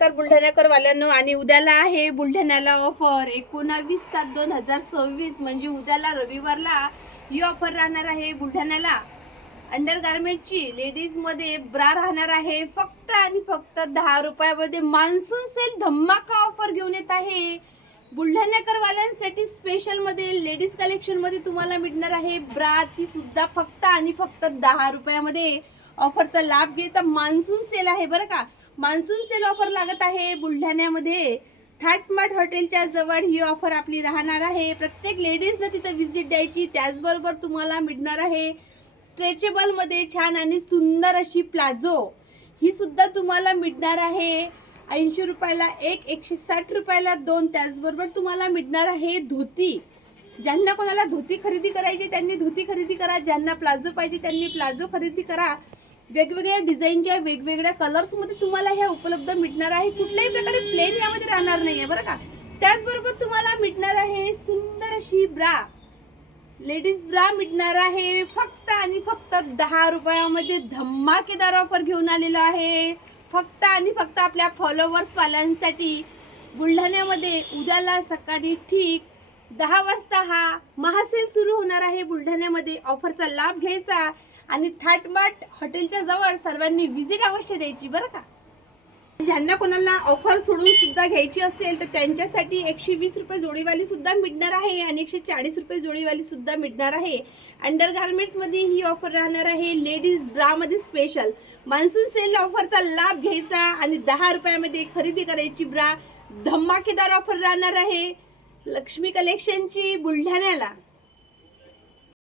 नमस्कार बुलढाण्याकर वाल्यांनो, आणि उद्याला आहे बुलढाण्याला ऑफर 19/7/2026 म्हणजे उद्याला रविवारला ही ऑफर राहणार आहे बुलढाण्याला। अंडर गारमेंटची लेडीज मध्ये ब्रा राहणार आहे फक्त आणि फक्त 10 रुपयामध्ये। मान्सून सेल धमाका ऑफर घेऊन येत आहे बुलढाण्याकर वाल्यांसाठी। स्पेशल मध्ये लेडीज कलेक्शन मध्ये तुम्हाला मिळणार आहे ब्रा, ती सुद्धा फक्त आणि फक्त 10 रुपयामध्ये। ऑफरचा लाभ घ्यायचा, मान्सून सेल आहे बरं का। मान्सून सेल ऑफर लागत आहे बुलढाण्यामध्ये थाटमाट हॉटेलच्या जवळ ही ऑफर आपली राहणार आहे। प्रत्येक लेडीजने तिथे विजिट द्यायची। त्याचबरोबर तुम्हाला मिळणार आहे स्ट्रेचेबल मध्ये छान आणि सुंदर अशी प्लाझो, ही सुद्धा तुम्हाला मिळणार आहे 80 रुपयाला एक, 160 रुपयाला दोन। त्याचबरोबर तुम्हाला मिळणार आहे धोती। ज्यांना कोणाला धोती खरेदी करायची त्यांनी धोती खरेदी करा, ज्यांना प्लाझो पाहिजे त्यांनी प्लाझो खरेदी करा। वेगवेगळ्या डिझाईनच्या वेगवेगळ्या कलर्स मध्ये तुम्हाला ह्या उपलब्ध मिळणार आहे। कुठल्याही प्रकारे प्लेन यामध्ये राहणार नाहीये बरं का। त्याचबरोबर तुम्हाला मिळणार आहे सुंदर अशी ब्रा, लेडीज ब्रा मिळणार आहे फक्त आणि फक्त 10 रुपयामध्ये। धमाकेदार ऑफर घेऊन आलेलो आहे फक्त आणि फक्त आपल्या फॉलोवर्स वाल्यांसाठी। बुलढाण्यामध्ये उद्याला सकाळी ठीक 10 वाजता हा महासेल सुरू होणार आहे बुलढाण्यामध्ये। ऑफरचा लाभ घ्यायचा आणि थाटमाट हॉटेलच्या जवळ सर्वांनी विजिट अवश्य द्यायची बरं का। ज्यांना कोणाला ऑफर सोडून सुद्धा घ्यायची असेल तर त्यांच्यासाठी 120 रुपये जोडीवाली सुद्धा मिळणार आहे आणि 140 रुपये जोडीवाली सुद्धा मिळणार आहे। अंडर गारमेंट्स मध्ये ही ऑफर राहणार आहे लेडीज ब्रा मध्ये स्पेशल। मान्सून सेल ऑफरचा लाभ घ्यायचा आणि 10 रुपयामध्ये खरेदी करायची ब्रा। धमाकेदार ऑफर राहणार आहे लक्ष्मी कलेक्शनची बुलढाण्याला।